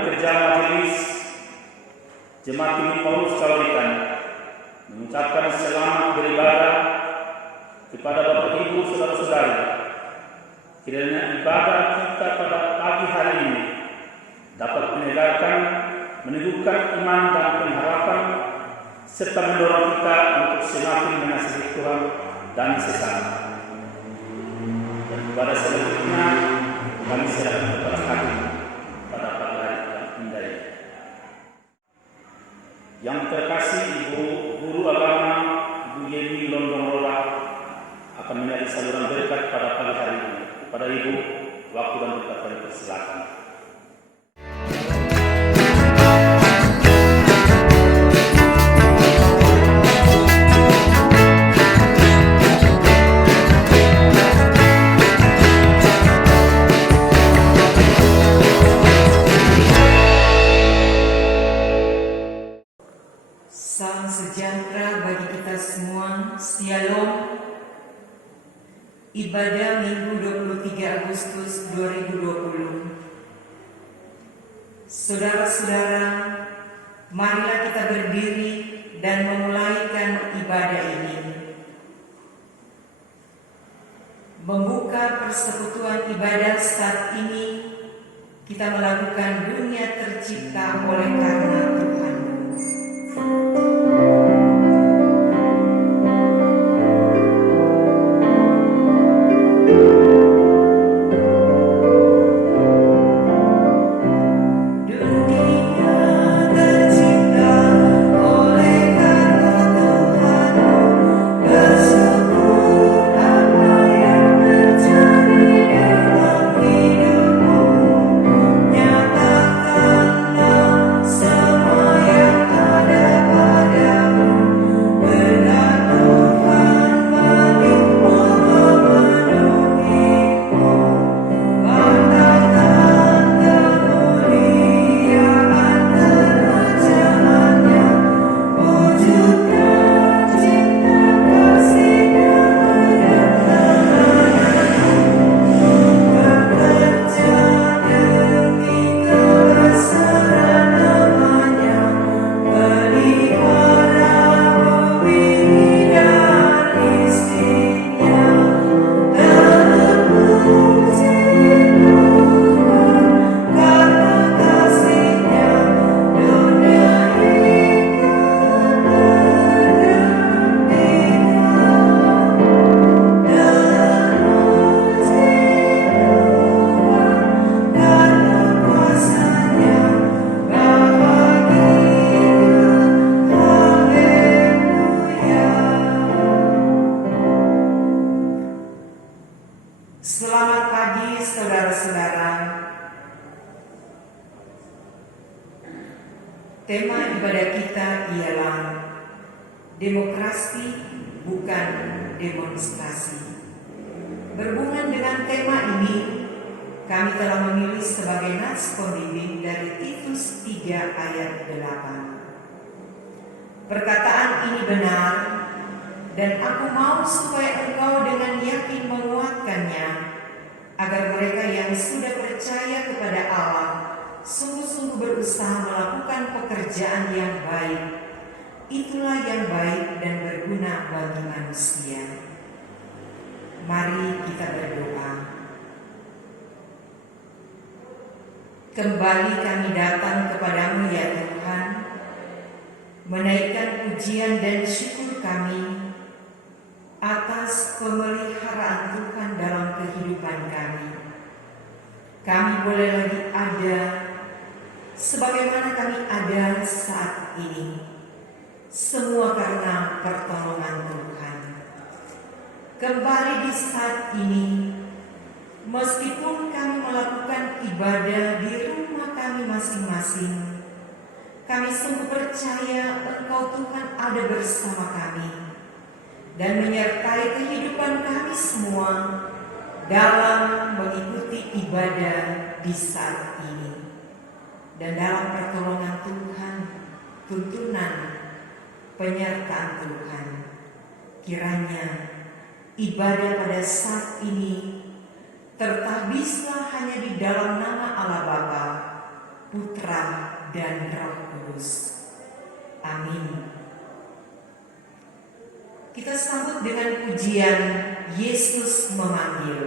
pekerjaan majelis, Jemaat ini Paulus Kalorikan mengucapkan selamat beribadah kepada Bapak Ibu saudara-saudari. Kiranya ibadah kita pada pagi hari ini dapat meneguhkan iman dan pengharapan serta mendorong kita untuk semakin mengasihi Tuhan dan sesama. Dan pada selanjutnya kami serahkan kepada hakim pada pagi hari yang indah ini. Yang terkasih Ibu Guru Agama Ibu Yeni Londong Rola akan menjadi saluran berkat pada pagi hari ini. Kepada Ibu, waktu dan tempat kami persilakan. Salam sejahtera bagi kita semua. Shalom. Ibadah Minggu 23 Agustus 2020. Saudara-saudara, marilah kita berdiri dan memulaikan ibadah ini. Membuka persekutuan ibadah saat ini, kita melakukan dunia tercipta oleh karena Tuhan. Selamat pagi saudara-saudara. Tema ibadah kita ialah demokrasi bukan demonstrasi. Berhubungan dengan tema ini, kami telah memilih sebagai nas pembimbing dari Titus 3 ayat 8. Perkataan ini benar, dan aku mau supaya engkau dengan yakin menguatkannya, agar mereka yang sudah percaya kepada Allah sungguh-sungguh berusaha melakukan pekerjaan yang baik. Itulah yang baik dan berguna bagi manusia. Mari kita berdoa. Kembali kami datang kepadamu ya Tuhan, menaikkan pujian dan syukur kami atas pemeliharaan Tuhan dalam kehidupan kami. Kami boleh lagi ada sebagaimana kami ada saat ini. Semua karena pertolongan Tuhan. Kembali di saat ini, meskipun kami melakukan ibadah di rumah kami masing-masing, kami sungguh percaya Engkau Tuhan ada bersama kami dan menyertai kehidupan kami semua dalam mengikuti ibadah di saat ini. Dan dalam pertolongan Tuhan, tuntunan, penyertaan Tuhan, kiranya ibadah pada saat ini tertabislah hanya di dalam nama Allah Bapa, Putra, dan Roh Kudus. Amin. Kita sambut dengan pujian Yesus memanggil.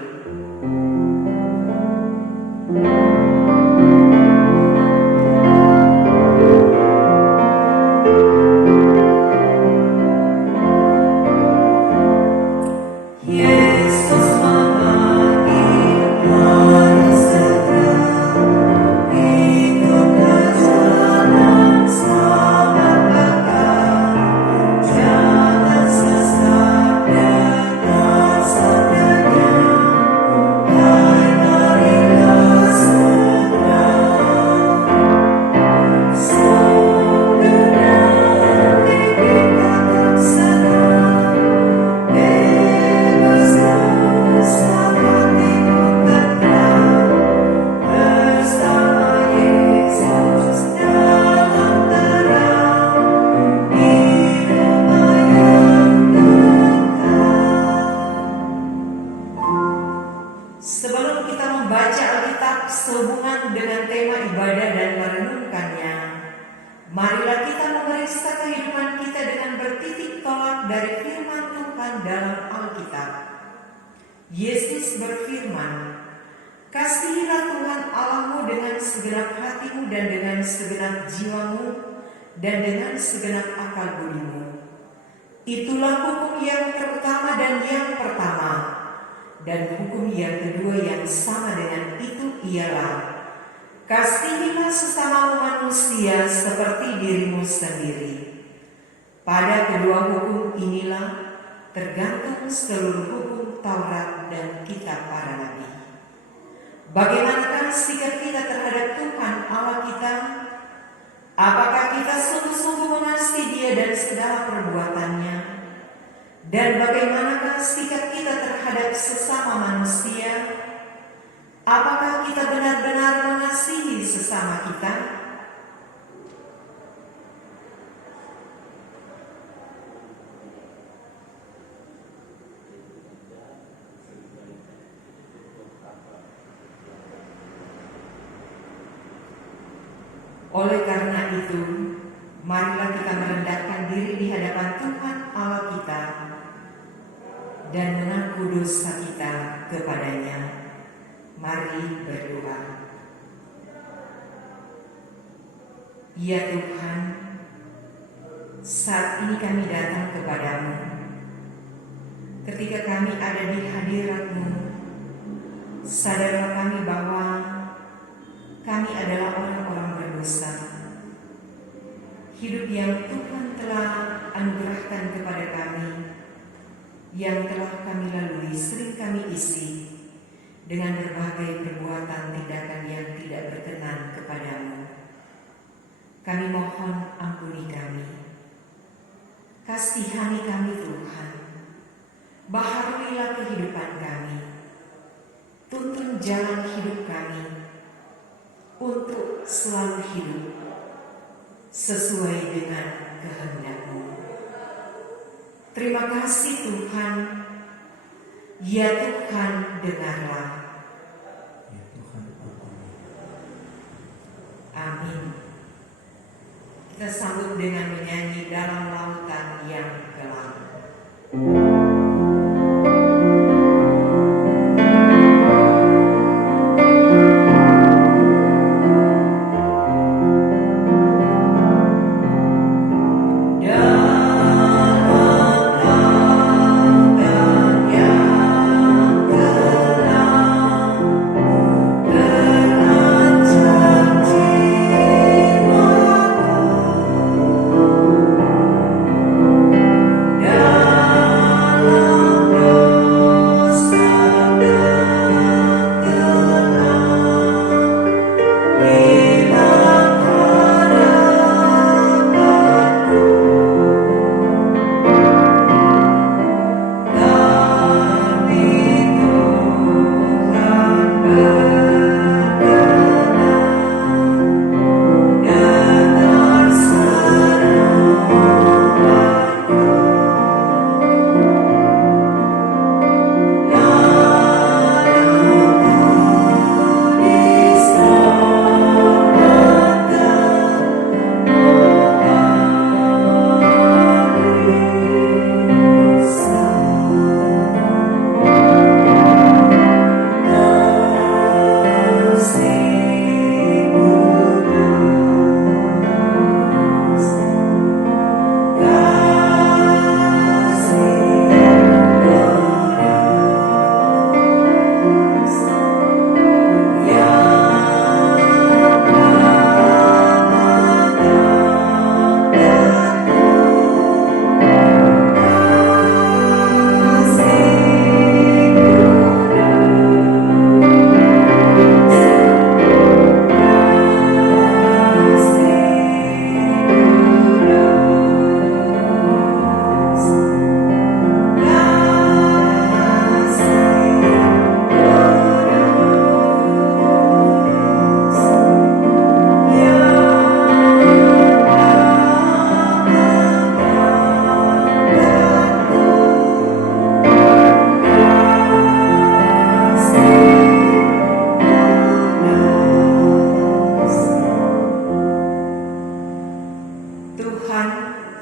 Sebelum kita membaca Alkitab sehubungan dengan tema ibadah dan merenungkannya, marilah kita memeriksa kehidupan kita dengan bertitik tolak dari firman Tuhan dalam Alkitab. Yesus berfirman, "Kasihilah Tuhan Allahmu dengan segenap hatimu dan dengan segenap jiwamu dan dengan segenap akal budimu. Itulah hukum yang terutama dan yang pertama. Dan hukum yang kedua yang sama dengan itu ialah, kasihilah sesama manusia seperti dirimu sendiri. Pada kedua hukum inilah tergantung seluruh hukum Taurat dan kitab para nabi." Bagaimanakah sikap kita terhadap Tuhan Allah kita? Apakah kita sungguh-sungguh mengasihi Dia dan segala perbuatannya? Dan bagaimanakah sikap kita terhadap sesama manusia? Apakah kita benar-benar mengasihi sesama kita? Oleh karena itu, marilah kita merendahkan diri di hadapan Tuhan Allah kita dan mengaku dosa kita kepadanya. Mari berdoa. Ya Tuhan, saat ini kami datang kepadamu. Ketika kami ada di hadirat-Mu, sadarlah kami bahwa kami adalah orang-orang berdosa. Hidup yang Tuhan telah anugerahkan kepada kami, yang telah kami lalui, sering kami isi dengan berbagai perbuatan tindakan yang tidak berkenan kepadamu. Kami mohon ampuni kami. Kasihani kami Tuhan. Baharuilah kehidupan kami. Tuntun jalan hidup kami untuk selalu hidup sesuai dengan kehendak-Mu. Terima kasih Tuhan. Ya Tuhan, dengarlah. Ya Tuhan, ampuni. Amin. Kita sambut dengan menyanyi Dalam Lautan yang Gelap. Dalam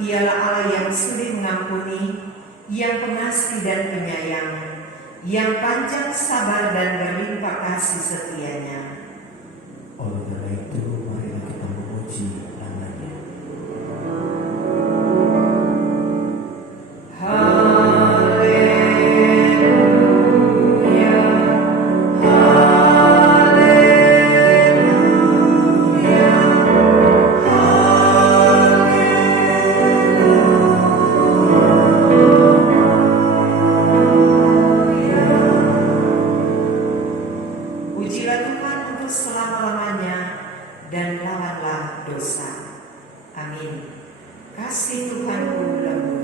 Ialah Allah yang sudi mengampuni, yang pengasih dan penyayang, yang panjang sabar dan berlimpah kasih setianya. Oleh karena itu, marilah kita memuji nama-Nya. Haleluya, pujilah Tuhan untuk selama-lamanya dan lawanlah dosa. Amin. Kasih Tuhanku lembut.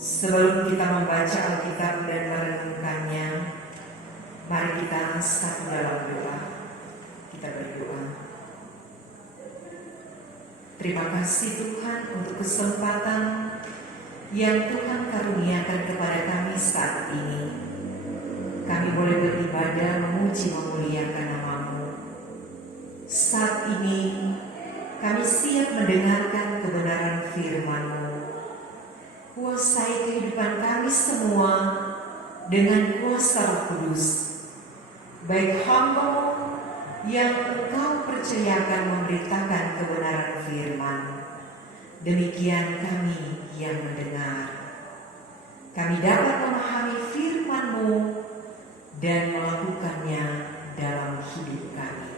Sebelum kita membaca Alkitab dan merenungkannya, mari kita satu dalam doa. Kita berdoa. Terima kasih Tuhan untuk kesempatan yang Tuhan karuniakan kepada kami saat ini. Kami boleh beribadah, memuji, memuliakan nama-Mu. Saat ini kami siap mendengarkan kebenaran firman-Mu. Kuasai kehidupan kami semua dengan kuasa Roh Kudus. Baik hamba-Mu yang Engkau percayakan memberitakan kebenaran firman, demikian kami yang mendengar. Kami dapat memahami firman-Mu dan melakukannya dalam hidup kami.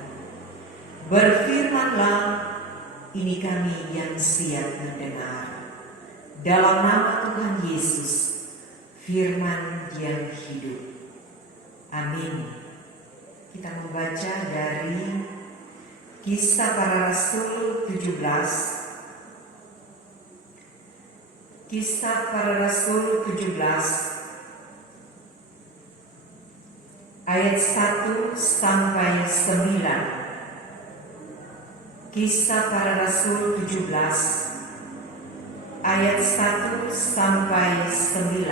Berfirmanlah, ini kami yang siap mendengar. Dalam nama Tuhan Yesus, firman yang hidup. Amin. Kita membaca dari Kisah Para Rasul 17. Kisah Para Rasul 17 ayat 1 sampai 9. Kisah Para Rasul 17 ayat 1 sampai 9.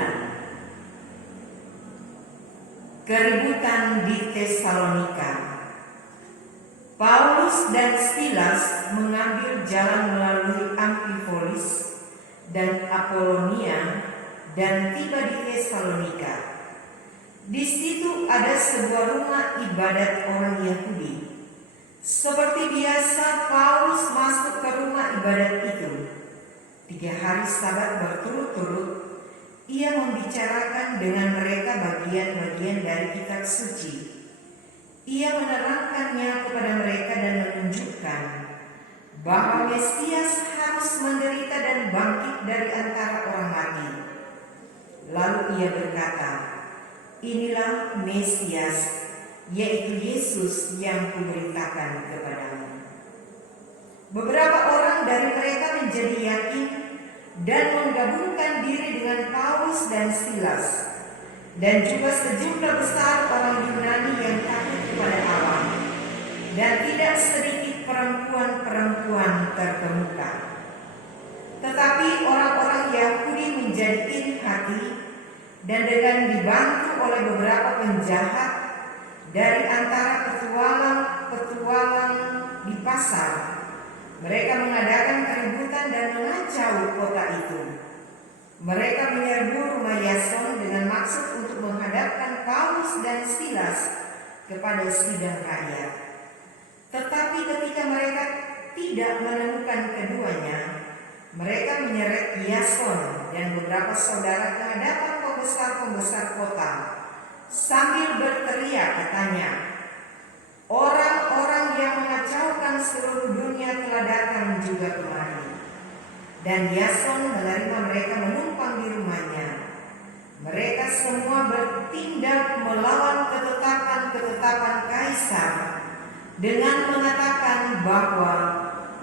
Keributan di Tesalonika. Paulus dan Silas mengambil jalan melalui Amfipolis dan Apolonia dan tiba di Tesalonika. Di situ ada sebuah rumah ibadat orang Yahudi. Seperti biasa, Paulus masuk ke rumah ibadat itu. 3 hari Sabat berturut-turut, ia membicarakan dengan mereka bagian-bagian dari kitab suci. Ia menerangkannya kepada mereka dan menunjukkan bahwa Mesias harus menderita dan bangkit dari antara orang mati. Lalu ia berkata, "Inilah Mesias, yaitu Yesus yang kuberitakan kepadamu." Beberapa orang dari mereka menjadi yakin dan menggabungkan diri dengan Paulus dan Silas, dan juga sejumlah besar orang Yunani yang takut kepada Allah, dan tidak sedikit perempuan-perempuan terkemuka. Tetapi orang-orang Yahudi menjadi iri hati, dan dengan dibantu oleh beberapa penjahat dari antara petualang di pasar, mereka mengadakan keributan dan mengacau kota itu. Mereka menyerbu rumah Yason dengan maksud untuk menghadapkan Paulus dan Silas kepada sidang rakyat. Tetapi ketika mereka tidak menemukan keduanya, mereka menyeret Yason dan beberapa saudara ke hadapan pembesar-pembesar kota sambil berteriak, katanya, "Orang-orang yang mengacaukan seluruh dunia telah datang juga kemari." Dan Yason menerima mereka menumpang di rumahnya. Mereka semua bertindak melawan ketetapan-ketetapan Kaisar dengan mengatakan bahwa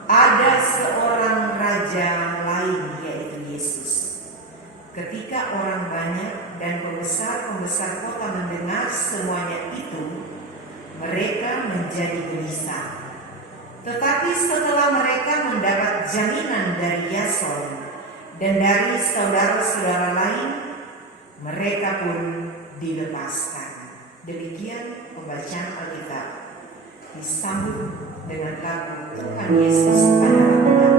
ada seorang raja lain, yaitu Yesus. Ketika orang banyak dan pembesar-pembesar kota mendengar semuanya itu, mereka menjadi gelisah. Tetapi setelah mereka mendapat jaminan dari Yason dan dari saudara-saudara lain, mereka pun dilepaskan. Demikian pembacaan Alkitab. Disambut dengan lagu Tuhan Yesus adalah benar.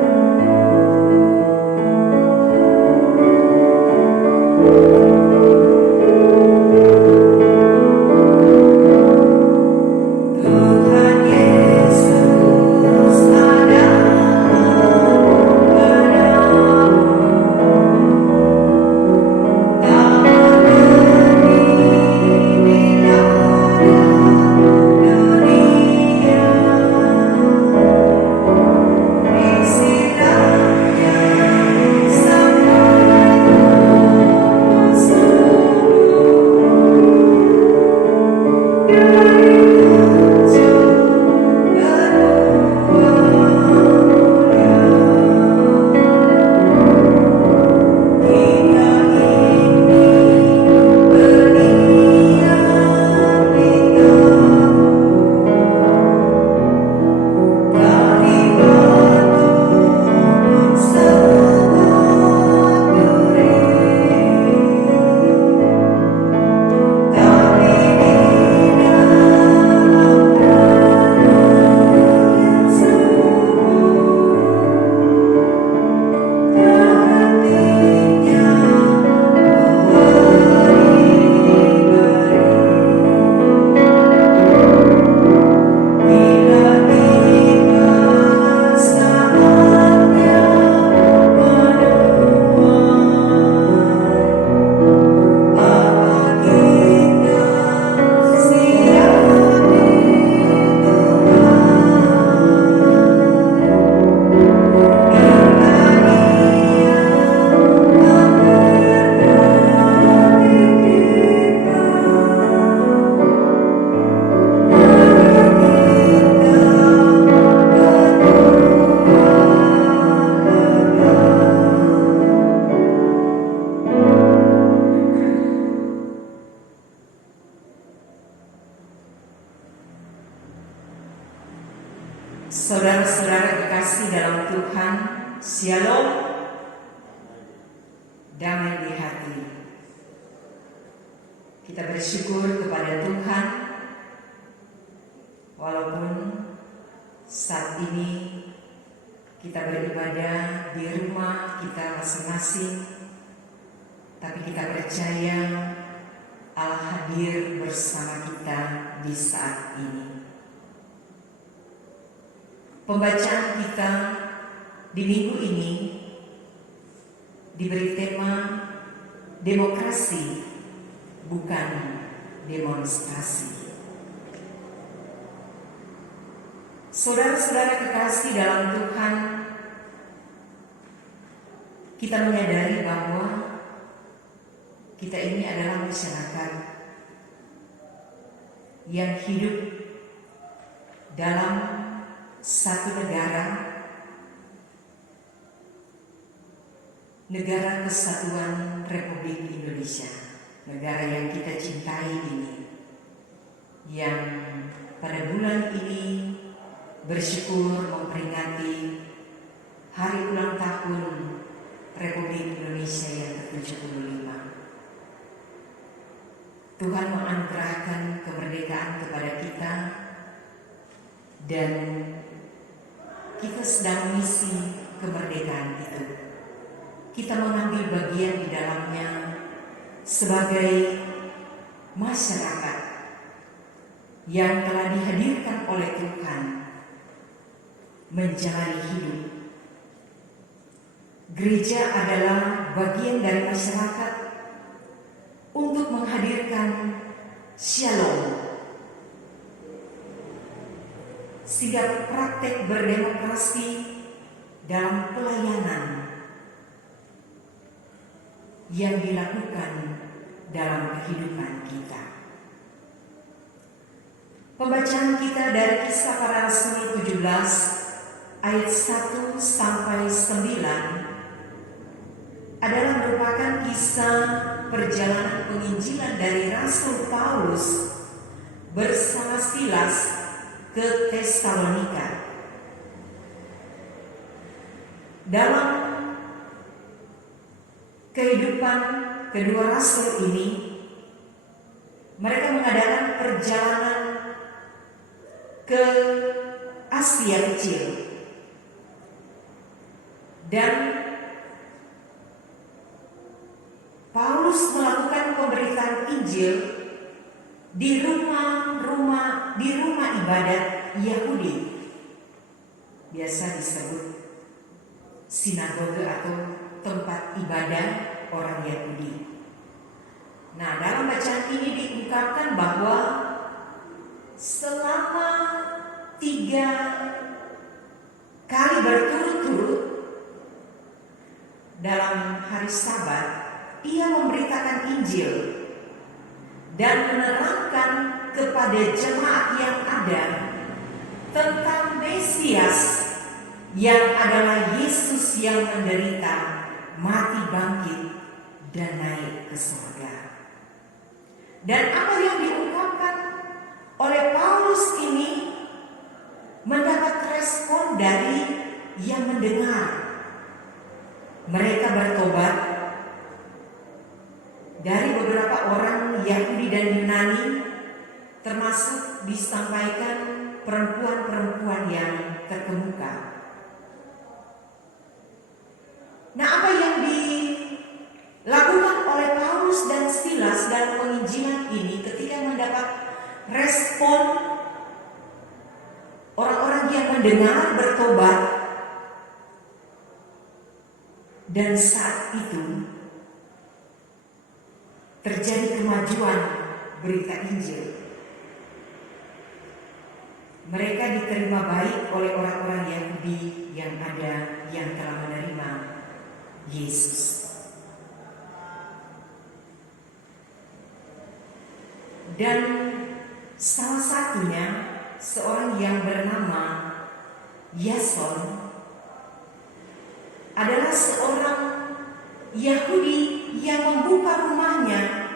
Saudara-saudara kekasih dalam Tuhan, Shalom, damai di hati. Kita bersyukur kepada Tuhan, walaupun saat ini kita beribadah di rumah kita masing-masing, tapi kita percaya Allah hadir bersama kita di saat ini. Pembacaan kita di minggu ini diberi tema demokrasi, bukan demonstrasi. Saudara-saudara kekasih dalam Tuhan, kita menyadari bahwa kita ini adalah masyarakat yang hidup dalam satu negara Kesatuan Republik Indonesia, negara yang kita cintai ini, yang pada bulan ini bersyukur memperingati hari ulang tahun Republik Indonesia yang ke-75. Tuhan menganugerahkan kemerdekaan kepada kita dan kita sedang mengisi kemerdekaan itu. Kita mengambil bagian di dalamnya sebagai masyarakat yang telah dihadirkan oleh Tuhan menjalani hidup. Gereja adalah bagian dari masyarakat untuk menghadirkan shalom, sehingga praktek berdemokrasi dalam pelayanan yang dilakukan dalam kehidupan kita. Pembacaan kita dari Kisah Para Rasul 17 ayat 1 sampai 9 adalah merupakan kisah perjalanan penginjilan dari Rasul Paulus bersama Silas ke Tesalonika. Dalam kehidupan kedua rasul ini, mereka mengadakan perjalanan ke Asia Kecil dan Paulus melakukan pemberitaan Injil di rumah ibadat Yahudi, biasa disebut sinagoge atau tempat ibadah orang Yahudi. Nah, dalam bacaan ini diungkapkan bahwa selama 3 kali berturut-turut dalam hari Sabat, ia memberitakan Injil dan menerangkan kepada jemaat yang ada tentang Mesias yang adalah Yesus yang menderita, mati, bangkit, dan naik ke surga. Dan apa yang diungkapkan oleh Paulus ini mendapat respon dari yang mendengar. Mereka bertobat. Dari beberapa orang Yahudi dan Yunani, termasuk disampaikan perempuan-perempuan yang terkemuka. Nah, apa yang dilakukan oleh Paulus dan Silas dalam penginjilan ini ketika mendapat respon orang-orang yang mendengar bertobat, dan saat itu terjadi kemajuan berita Injil. Mereka diterima baik oleh orang-orang Yahudi yang ada yang telah menerima Yesus. Dan salah satunya seorang yang bernama Yason adalah seorang Yahudi yang membuka rumahnya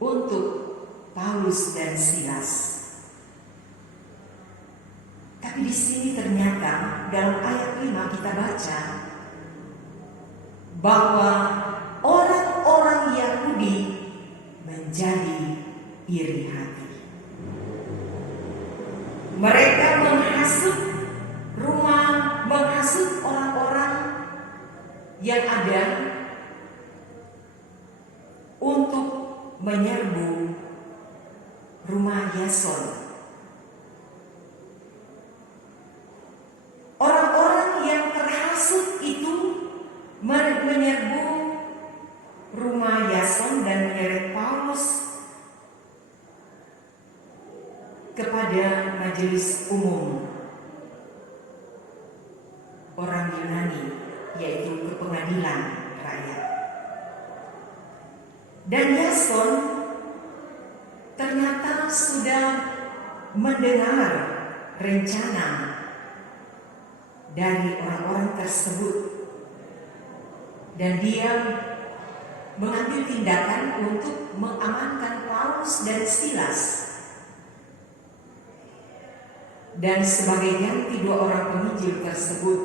untuk Paulus dan Silas. Tapi di sini ternyata dalam ayat 5 kita baca bahwa orang-orang Yahudi menjadi iri hati. Mereka menghasut orang-orang yang ada untuk menyerbu rumah Yason. Orang-orang yang terhasut itu menyerbu rumah Yason dan menyeret Paulus kepada majelis umum orang Yunani, yaitu ke pengadilan rakyat. Dan Yason ternyata sudah mendengar rencana dari orang-orang tersebut, dan dia mengambil tindakan untuk mengamankan Paulus dan Silas. Dan sebagai ganti dua orang penginjil tersebut,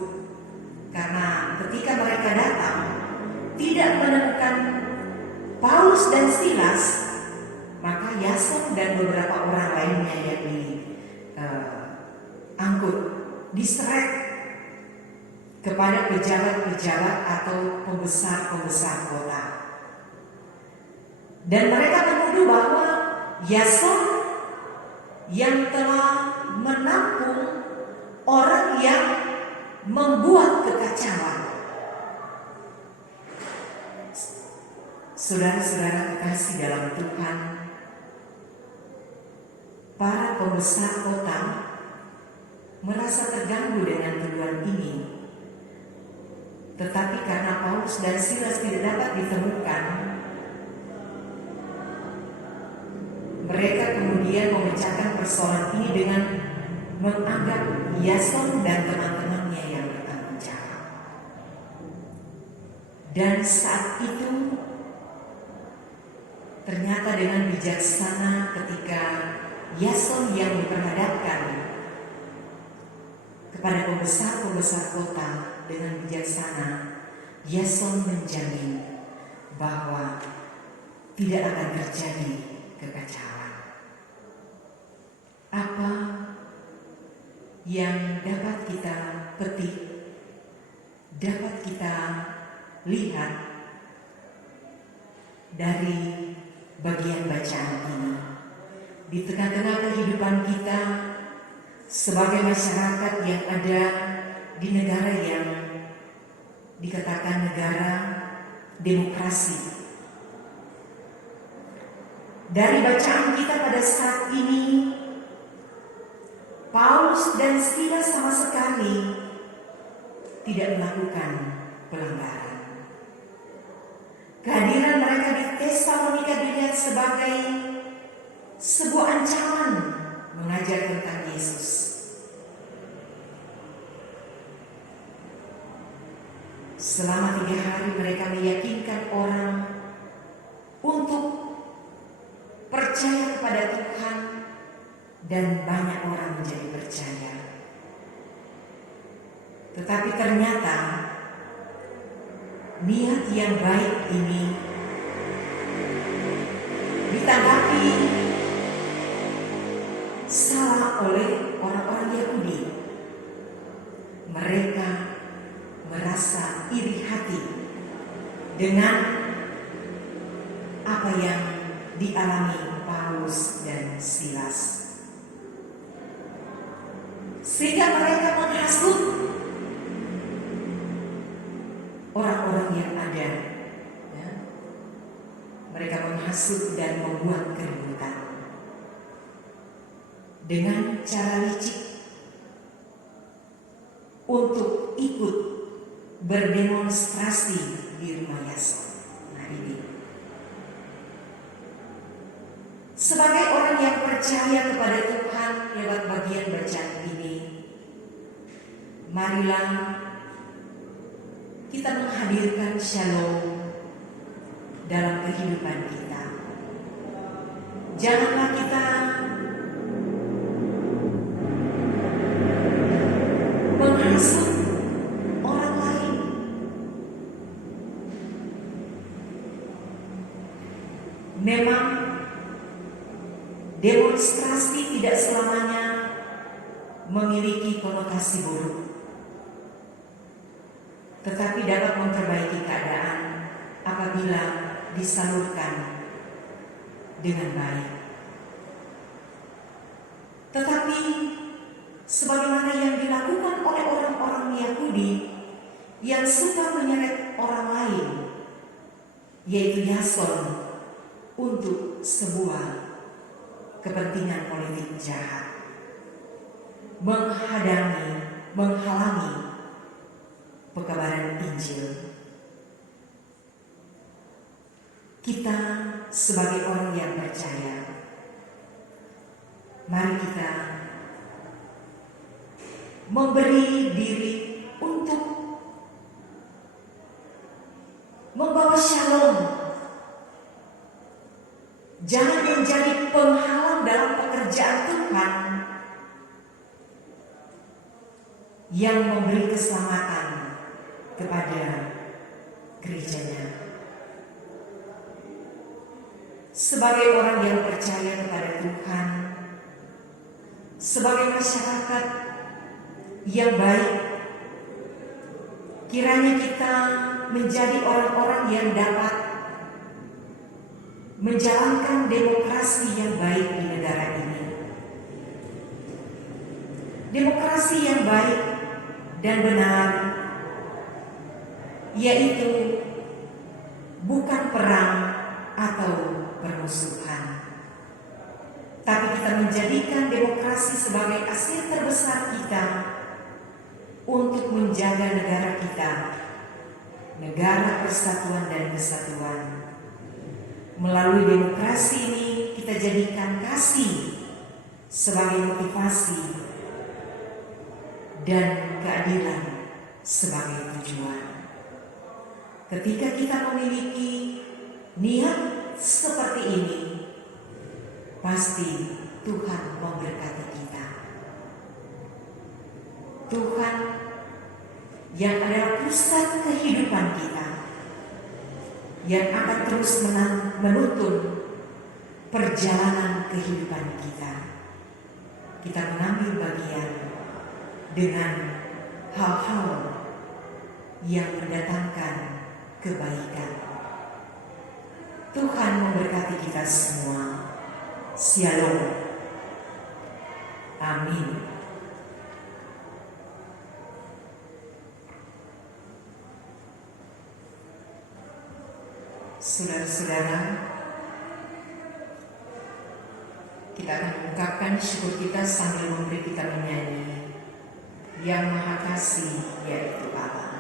karena ketika mereka datang tidak menemukan Paulus dan Silas, maka Yason dan beberapa orang lainnya yang diangkut diseret kepada pejabat-pejabat atau pembesar-pembesar kota. Dan mereka menuduh bahwa Yason yang telah menampung orang yang membuat kekacauan. Saudara-saudara kekasih dalam Tuhan, para pembesar kota merasa terganggu dengan tuduhan ini. Tetapi karena Paulus dan Silas tidak dapat ditemukan, mereka kemudian memecahkan persoalan ini dengan menganggap Yason dan teman-temannya yang bertanggung jawab. Dan saat itu ternyata dengan bijaksana ketika Yason yang diperhadapkan kepada pembesar-pembesar kota, dengan bijaksana Yason menjamin bahwa tidak akan terjadi kekacauan. Apa yang dapat kita petik, dapat kita lihat dari bagian bacaan ini? Di tengah-tengah kehidupan kita sebagai masyarakat yang ada di negara yang dikatakan negara demokrasi, dari bacaan kita pada saat ini, Paulus dan Silas sama sekali tidak melakukan pelanggaran. Kehadiran mereka di Tesalonika dilihat sebagai sebuah ancaman mengajar tentang Yesus. Selama 3 hari mereka meyakinkan orang untuk percaya kepada Tuhan, dan banyak orang menjadi percaya. Tetapi ternyata niat yang baik ini ditanggapi salah oleh orang-orang Yahudi. Mereka merasa iri hati dengan apa yang dialami Paulus dan Silas, sehingga mereka menghasut orang-orang yang ada. Mereka menghasut dan membuat keributan dengan cara licik untuk ikut berdemonstrasi di rumah Yason. Nah ini, sebagai orang yang percaya kepada Tuhan lewat bagian bacaan ini, marilah kita menghadirkan shalom dalam kehidupan kita. Janganlah kita menghasut orang lain. Memang demonstrasi tidak selamanya memiliki konotasi buruk, tetapi dapat memperbaiki keadaan apabila disalurkan dengan baik. Tetapi sebagaimana yang dilakukan oleh orang-orang Yahudi yang suka menyeret orang lain, yaitu Yason, untuk sebuah kepentingan politik jahat, menghalangi pekabaran Injil. Kita sebagai orang yang percaya, mari kita memberi diri untuk membawa shalom. Jangan menjadi penghalang dalam pekerjaan Tuhan yang memberi keselamatan kepada gerejanya. Sebagai orang yang percaya kepada Tuhan, sebagai masyarakat yang baik, kiranya kita menjadi orang-orang yang dapat menjalankan demokrasi yang baik di negara ini. Demokrasi yang baik dan benar, yaitu bukan perang atau permusuhan, tapi kita menjadikan demokrasi sebagai aset terbesar kita untuk menjaga negara kita, negara persatuan dan kesatuan. Melalui demokrasi ini kita jadikan kasih sebagai motivasi dan keadilan sebagai tujuan. Ketika kita memiliki niat seperti ini, pasti Tuhan memberkati kita. Tuhan yang adalah pusat kehidupan kita, yang akan terus menuntun perjalanan kehidupan kita. Kita mengambil bagian dengan hal-hal yang mendatangkan kebaikan. Tuhan memberkati kita semua. Shalom. Amin. Saudara-saudara, kita akan mengungkapkan syukur kita sambil memberi kita menyanyi Yang Maha Kasih, yaitu Allah.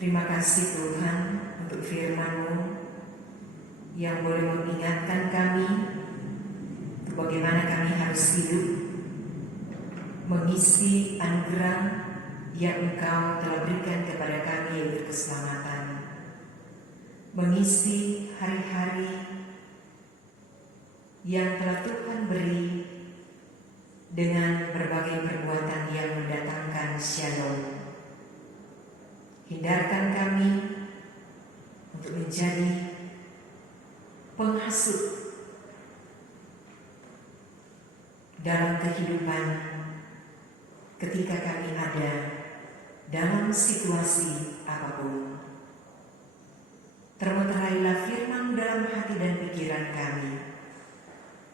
Terima kasih Tuhan untuk firman-Mu yang boleh mengingatkan kami untuk bagaimana kami harus hidup, mengisi anugerah yang Engkau telah berikan kepada kami, yaitu keselamatan, mengisi hari-hari yang telah Tuhan beri dengan berbagai perbuatan yang mendatangkan shalom. Hindarkan kami untuk menjadi penghasut dalam kehidupan ketika kami ada dalam situasi apapun. Termeterailah firman dalam hati dan pikiran kami.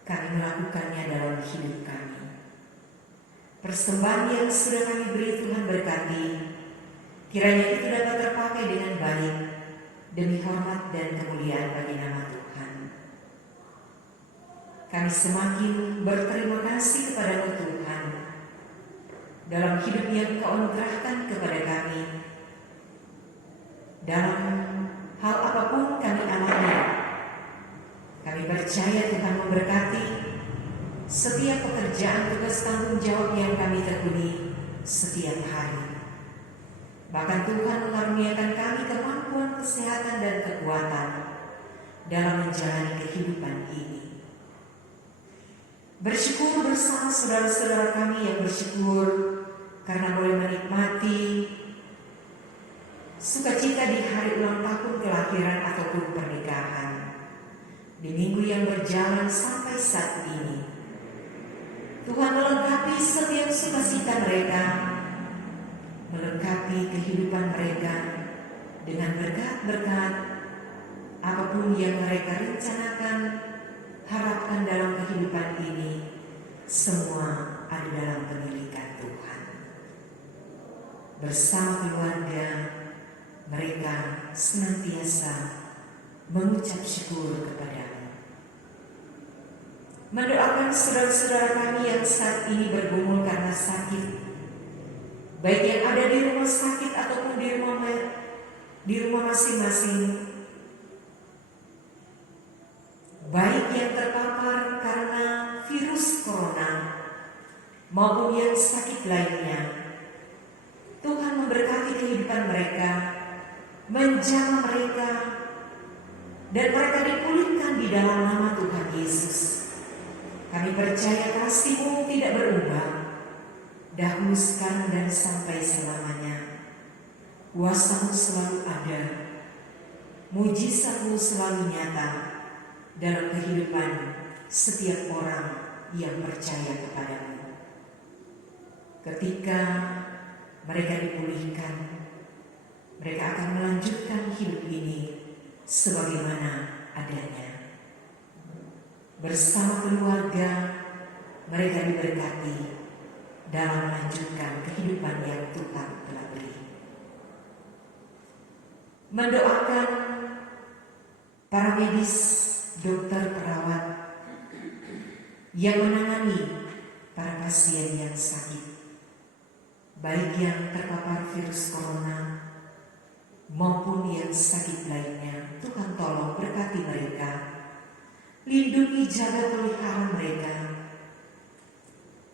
Kami melakukannya dalam hidup kami. Persembahan yang sudah kami beri Tuhan berkati, kiranya itu dapat terpakai dengan baik demi hormat dan kemuliaan bagi nama Tuhan. Kami semakin berterima kasih kepada Tuhan dalam hidup yang Kau anugerahkan kepada kami. Dalam hal apapun kami alami, kami percaya Tuhan memberkati setiap pekerjaan tugas tanggung jawab yang kami tekuni setiap hari. Bahkan Tuhan mengaruniakan kami kemampuan, kesehatan, dan kekuatan dalam menjalani kehidupan ini. Bersyukur bersama saudara-saudara kami yang bersyukur karena boleh menikmati sukacita di hari ulang tahun kelahiran ataupun pernikahan. Di minggu yang berjalan sampai saat ini, Tuhan melengkapi setiap sukacita mereka, melengkapi kehidupan mereka dengan berkat-berkat apapun yang mereka rencanakan, harapkan dalam kehidupan ini, semua ada dalam penilikan Tuhan. Bersama keluarga, mereka senantiasa mengucap syukur kepadamu. Mendoakan saudara-saudara kami yang saat ini bergumul karena sakit, baik yang ada di rumah sakit ataupun di rumah masing-masing, baik yang terpapar karena virus corona maupun yang sakit lainnya. Tuhan memberkati kehidupan mereka, menjamah mereka, dan mereka dipulihkan di dalam nama Tuhan Yesus. Kami percaya kasih-Mu tidak berubah, dahulu, sekarang, dan sampai selamanya. Kuasa-Mu selalu ada, mujizat-Mu selalu nyata dalam kehidupan setiap orang yang percaya kepadamu. Ketika mereka dipulihkan, mereka akan melanjutkan hidup ini sebagaimana adanya. Bersama keluarga, mereka diberkati dalam melanjutkan kehidupan yang Tuhan telah beri. Mendoakan para medis, dokter, perawat yang menangani para pasien yang sakit, baik yang terpapar virus corona maupun yang sakit lainnya. Tuhan tolong berkati mereka, lindungi, jaga, pelihara mereka.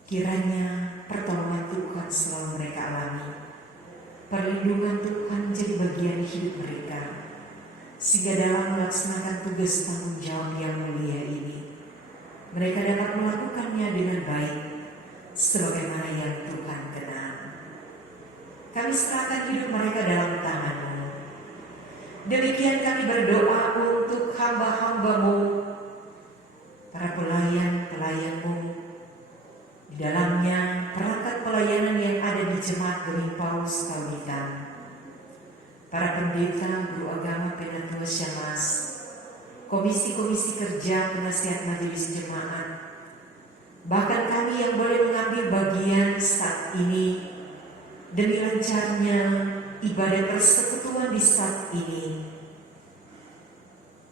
Kiranya pertolongan Tuhan selalu mereka alami, perlindungan Tuhan menjadi bagian hidup mereka, sehingga dalam melaksanakan tugas tanggung jawab yang mulia ini, mereka dapat melakukannya dengan baik sebagaimana yang Tuhan kenal. Kami serahkan hidup mereka dalam tangan-Mu. Demikian kami berdoa untuk hamba-hamba-Mu, para pelayan-pelayan-Mu, di dalamnya perangkat pelayanan yang ada di Jemaat Gemi Paulus Kawitan, para pendeta, guru agama, penatua symas, komisi-komisi kerja, penasihat majelis jemaat, bahkan kami yang boleh mengambil bagian saat ini demi lancarnya ibadah persekutuan di saat ini.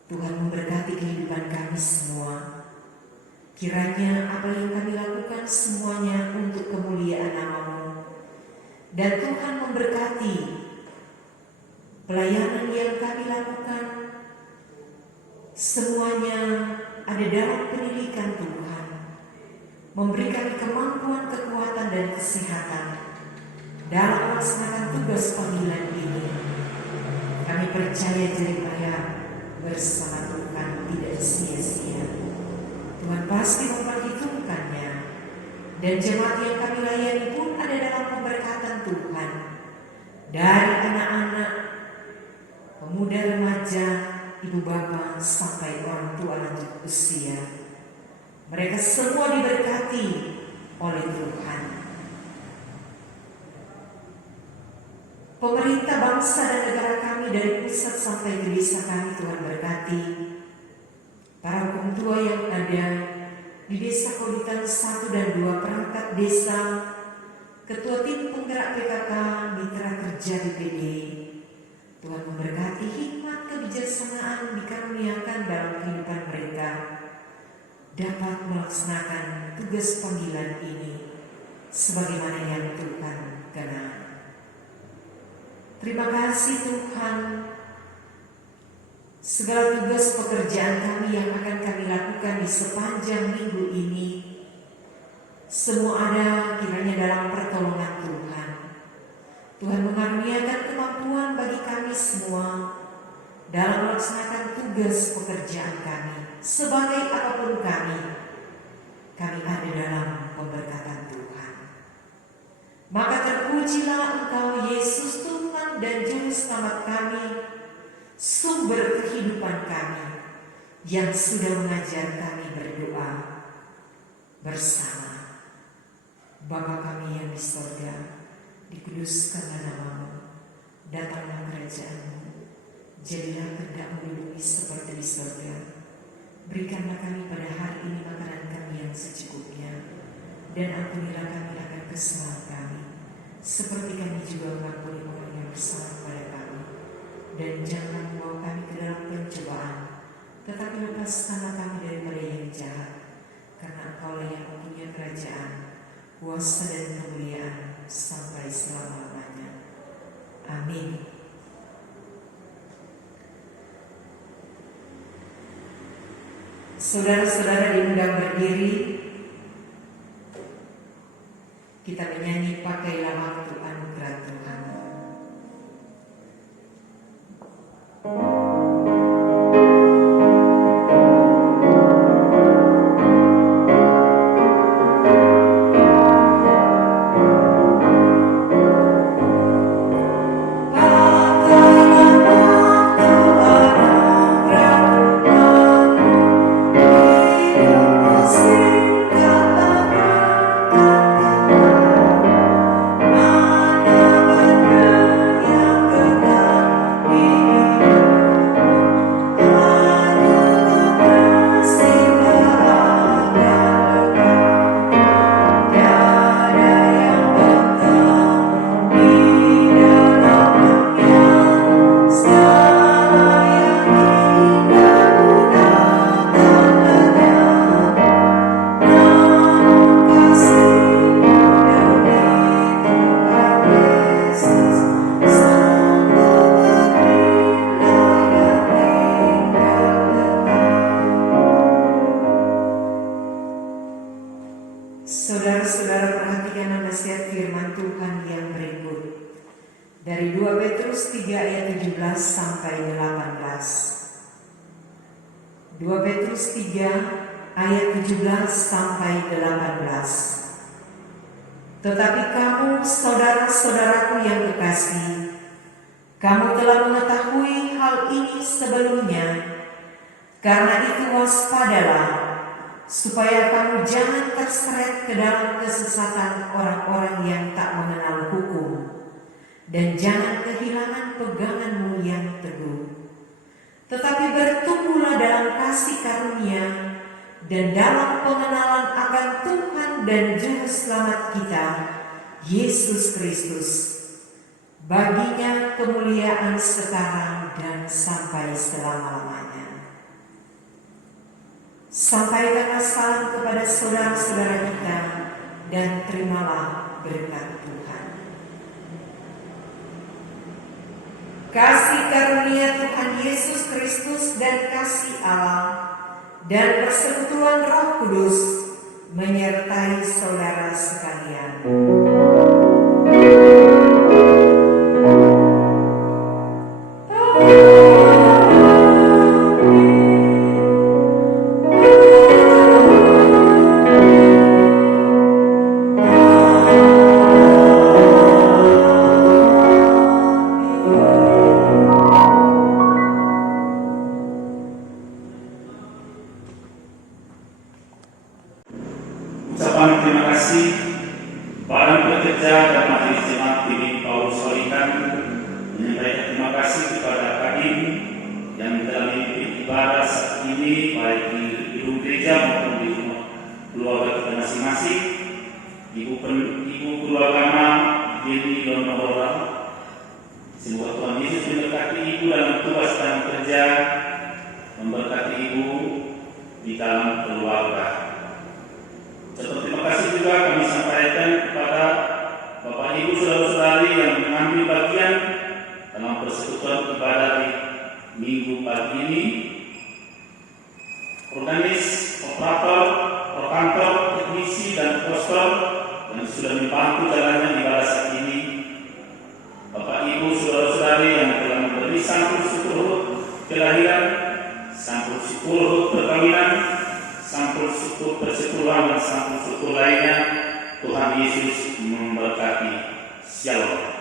Tuhan memberkati kehidupan kami semua. Kiranya apa yang kami lakukan semuanya untuk kemuliaan nama-Mu, dan Tuhan memberkati pelayanan yang kami lakukan semuanya ada dalam pendidikan Tuhan, memberi kami kemampuan, kekuatan, dan kesehatan dalam melaksanakan tugas panggilan ini. Kami percaya Jeremiah bersama Tuhan tidak sia-sia. Tuhan pasti memperhitungkannya, dan jemaat yang kami layani pun ada dalam pemberkatan Tuhan. Dari anak-anak, pemuda, remaja, ibu bapa, sampai orang tua lanjut usia, mereka semua diberkati oleh Tuhan. Pemerintah bangsa dan negara kami dari pusat sampai ke desa kami Tuhan berkati. Para hukum tua yang ada di desa Koditan 1 dan 2, perangkat desa, ketua tim penggerak PKK, mitra kerja DPD. Tuhan memberkati hikmat kebijaksanaan dikaruniakan dalam kehidupan mereka dapat melaksanakan tugas panggilan ini sebagaimana yang Tuhan kenan. Terima kasih Tuhan, segala tugas pekerjaan kami yang akan kami lakukan di sepanjang minggu ini semua ada kiranya dalam pertolongan Tuhan. Tuhan mengaruniakan kemampuan bagi kami semua dalam melaksanakan tugas pekerjaan kami. Sebagai apapun kami ada dalam pemberkatan Tuhan. Maka terpujilah Engkau Yesus Tuhan dan Juru Selamat kami, sumber kehidupan kami, yang sudah mengajar kami berdoa bersama. Bapa kami yang di sorga, dikuduskanlah namamu, datanglah kerajaanmu, jadilah kehendak-mu di bumi seperti di sorga. Berikanlah kami pada hari ini makanan kami yang secukupnya, dan ampunilah kami akan kesalahan kami, seperti kami juga mengampuni orang yang bersalah kepada kami. Dan jangan membawa kami ke dalam pencobaan, tetapi lepaskanlah kami daripada yang jahat, karena Engkau-lah yang mempunyai kerajaan, kuasa dan kemuliaan sampai selama-lamanya. Amin. Saudara-saudara diundang berdiri. Kita menyanyi pakailah waktu anugerah Tuhan. Saudara-saudara, perhatikan nasihat firman Tuhan yang berikut dari 2 Petrus 3 ayat 17 sampai 18. 2 Petrus 3 ayat 17 sampai 18. Tetapi kamu, saudara-saudaraku yang kekasih, kamu telah mengetahui hal ini sebelumnya. Karena itu waspadalah, supaya kamu jangan terseret ke dalam kesesatan orang-orang yang tak mengenal hukum, dan jangan kehilangan peganganmu yang teguh. Tetapi bertumbuhlah dalam kasih karunia dan dalam pengenalan akan Tuhan dan Juru Selamat kita, Yesus Kristus. Baginya kemuliaan sekarang dan sampai selama-lamanya. Sampaikanlah salam kepada saudara-saudara kita dan terimalah berkat Tuhan. Kasih karunia Tuhan Yesus Kristus dan kasih Allah dan persekutuan Roh Kudus menyertai saudara sekalian. Ucapan ucapan terima kasih para pekerja dan majelis jemaat Bini Paulus Solikan, menyampaikan terima kasih kepada Kadim yang telah memimpin ibadah saat ini baik di gedung gereja maupun di rumah keluarga kita masing-masing. Ibu Guru Agama Bini Lonohora, semoga Tuhan Yesus memberkati Ibu dalam tugas dan kerja, memberkati Ibu di dalam keluarga. Terima kasih juga kami sampaikan kepada Bapak Ibu saudara-saudari yang mengambil bagian dalam persekutuan ibadah di minggu pagi ini, organis, operator, perkantor, teknisi dan poster yang sudah membantu jalannya ibadah saat ini, Bapak Ibu saudara-saudari yang telah memberi sampul syukur kelahiran, sampul syukur perkawinan, sampul syukur persekutuan dan sampul syukur lainnya. Tuhan Yesus memberkati. Shalom.